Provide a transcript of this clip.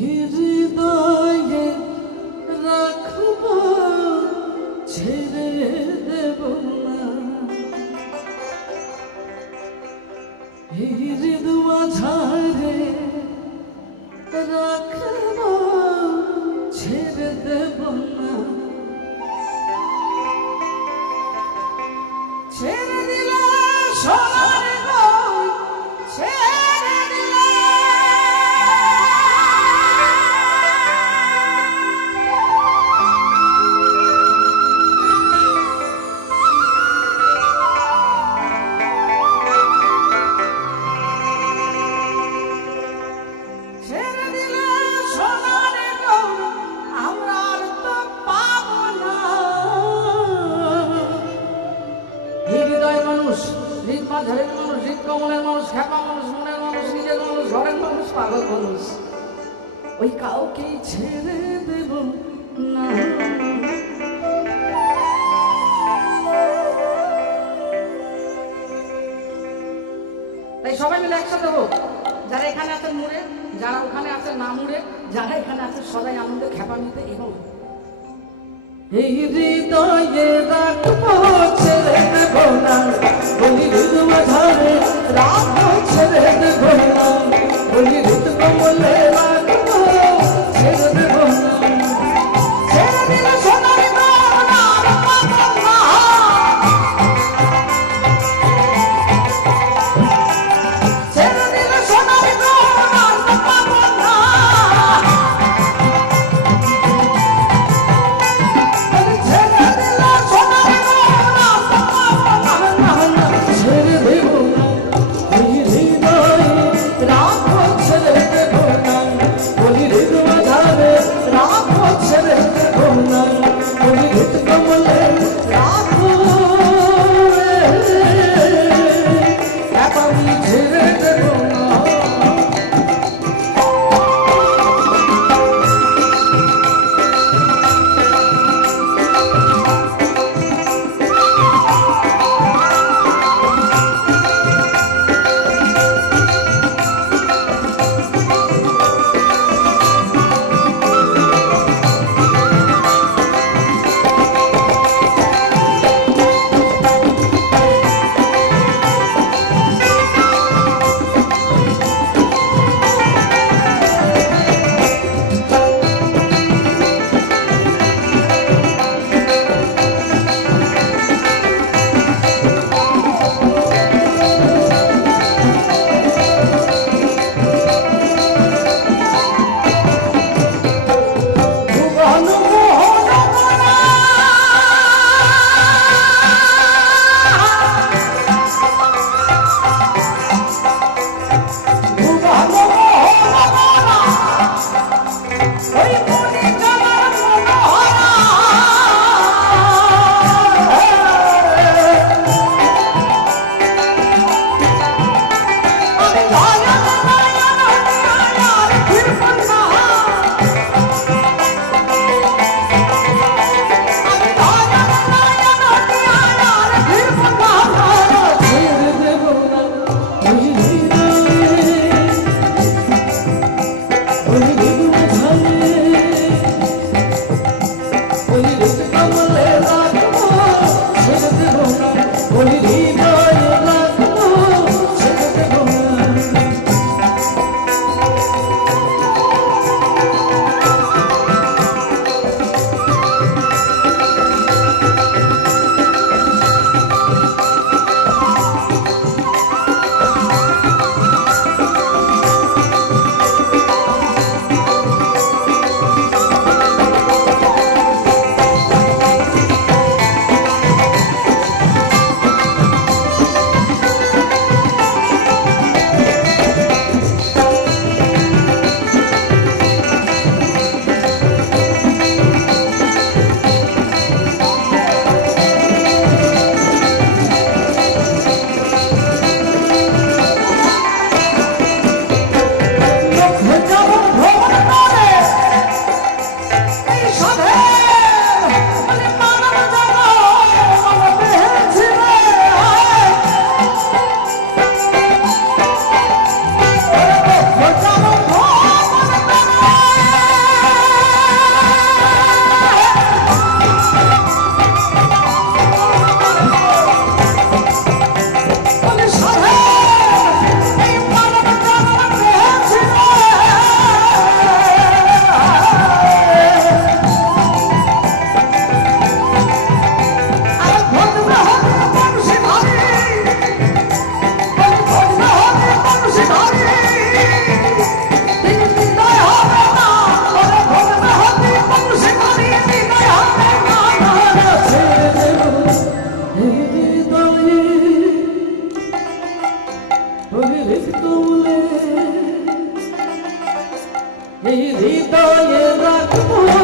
হৃদয়ে ছেড়ে দেব না। হৃদয় মানুষ ওই কাউকে ছেড়ে দেব না। তাই সবাই মিলে একসাথে হোক। যারা এখানে আছেন মুড়ে, যারা ওখানে আছেন না মুড়ে, যারা এখানে আছে সবাই আনন্দে খেপামিতে এবং এই হৃদয়ে রাখব, ছেড়ে দেব না। বলি এই হৃদয়ে রাখব ছেড়ে